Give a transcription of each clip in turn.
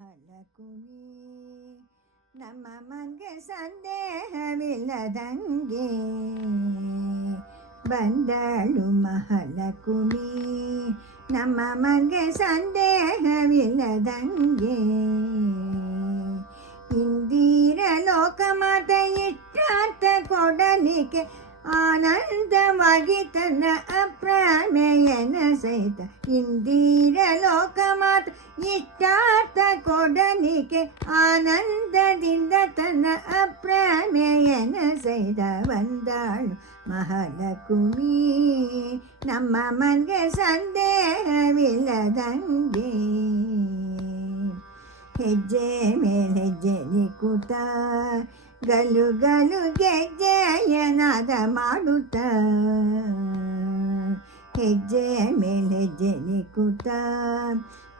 ಮಹಾಲಕ್ಷ್ಮಿ ನಮ್ಮ ಮನ್ಗೆ ಸಂದೇಹವಿಲ್ಲದಂಗೆ ಬಂದಳು ಮಹಾಲಕ್ಷ್ಮಿ ನಮ್ಮ ಮನ್ಗೆ ಸಂದೇಹವಿಲ್ಲದಂಗೆ ಇಂದಿರ ಲೋಕಮಾತ ಇಷ್ಟಾರ್ಥ ಕೊಡಲಿಕ್ಕೆ ಆನಂದವಾಗಿ ತನ್ನ ಅಪ್ರಮೇಯನ ಸಹಿತ ಇಂದಿರ ಲೋಕಮಾತ ಇಷ್ಟಾರ್ಥ ಕೊಡಲಿಕ್ಕೆ ಆನಂದದಿಂದ ತನ್ನ ಅಪ್ರಮೇಯನ ಸಹಿತ ಬಂದಾಳು ಮಹಾಲಕ್ಷ್ಮಿ ನಮ್ಮ ಮನ್ಗೆ ಸಂದೇಹವಿಲ್ಲದಂಗೆ ಹೆಜ್ಜೆ ಮೇಲೆ ಹೆಜ್ಜೆ ನಿಕ್ಕುತ್ತ ಗಲು ಗಲು ಗೆಜ್ಜೆಯ ನಾದ ಮಾಡುತ್ತ ಹೆಜ್ಜೆ ಮೇಲೆ ಹೆಜ್ಜೆ ನಿಕ್ಕುತ್ತ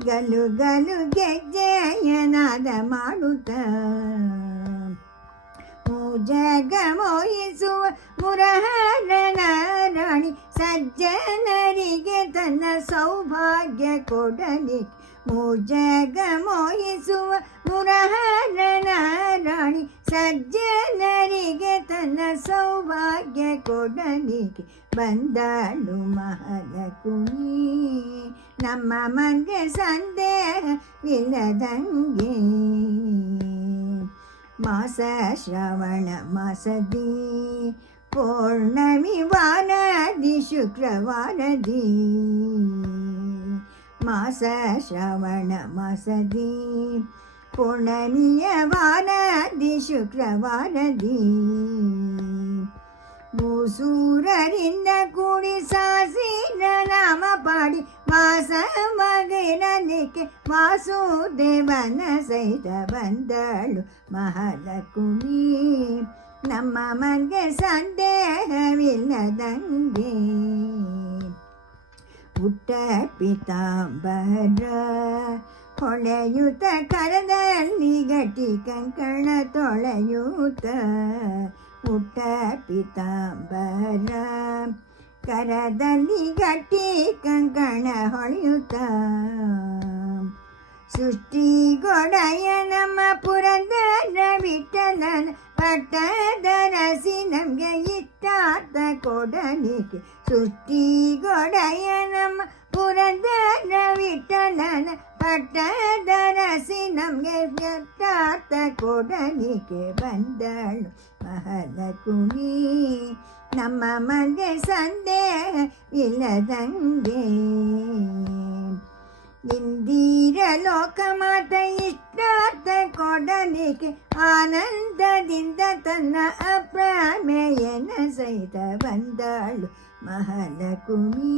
ಗಲು ಗಲು ಗೆಜ್ಜೆಯ ನಾದ ಮಾಡುತ್ತ ಜಗ ಮೋಹಿಸುವ ಮುರಹರನ ರಾಣಿ ಸಜ್ಜನರಿಗೆ ತನ್ನ ಸೌಭಾಗ್ಯ ಕೊಡಲಿಕ್ಕೆ ಜಗ ಮೋಹಿಸುವ ಮುರಹರನ ರಾಣಿ ಸಜ್ಜನರಿಗೆ ತನ್ನ ಸೌಭಾಗ್ಯ ಕೊಡಲಿಕ್ಕೆ ಬಂದಳು ಮಹಾಲಕ್ಷ್ಮಿ ನಮ್ಮ ಮನ್ಗೆ ಸಂದೇಹವಿಲ್ಲದಂಗೆ ಮಾಸ ಶ್ರವಣ ಮಾಸದಿ ಪೌರ್ಣಮಿ ವಾರದಿ ಶುಕ್ರವಾರದಿ ಮಾಸ ಶ್ರವಣ ಮಾಸದಿ ಪೌರ್ಣಮಿಯ ವಾರದಿ ಶುಕ್ರವಾರದಿ ಭೂಸೂರರಿಂದ ಕೂಡಿ ಸಾಸಿನ ನಾಮ ಪಾಡಿ ವಾಸ ಮಗಿರಲಿಕ್ಕೆ ವಾಸುದೇವನ ಸಹಿತ ಬಂದಳು ಮಹಾಲಕ್ಷ್ಮಿ ನಮ್ಮ ಮನ್ಗೆ ಸಂದೇಹವಿಲ್ಲದಂಗೆ ಪುಟ್ಟ ಪಿತಾಂಬರ ಹೊಳೆಯುತ್ತ ಕರದಲ್ಲಿ ಗಟ್ಟಿ ಕಂಕಣ ತೊಳೆಯುತ್ತ ಪುಟ್ಟ ಪಿತಾಂಬರ ಕರದಲ್ಲಿ ಗಟ್ಟಿ ಕಂಕಣ ಹೊಳೆಯುತ್ತ ಸೃಷ್ಟಿಗೊಡೆಯ ನಮ್ಮ ಪುರಂದರ ವಿಠಲನ ಪಟ್ಟದರಸಿ ನಮಗೆ ಇಷ್ಟಾರ್ಥ ಕೊಡಲಿಕ್ಕೆ ಸೃಷ್ಟಿಗೊಡೆಯ ನಮ್ಮ ಪುರಂದರ ವಿಠಲನ ಪಟ್ಟದರಸಿ ನಮಗೆ ಇಷ್ಟಾರ್ಥ ಕೊಡಲಿಕ್ಕೆ ಬಂದಳು ಮಹಾಲಕ್ಷ್ಮಿ ನಮ್ಮ ಮನ್ಗೆ ಸಂದೇಹವಿಲ್ಲದಂಗೆ ಇಂದಿರ ಲೋಕಮಾತ ಇಷ್ಟಾರ್ಥ ಕೊಡಲಿಕ್ಕೆ ಆನಂದದಿಂದ ತನ್ನ ಅಪ್ರಮೇಯನ ಸಹಿತ ಬಂದಳು ಮಹಾಲಕ್ಷ್ಮಿ.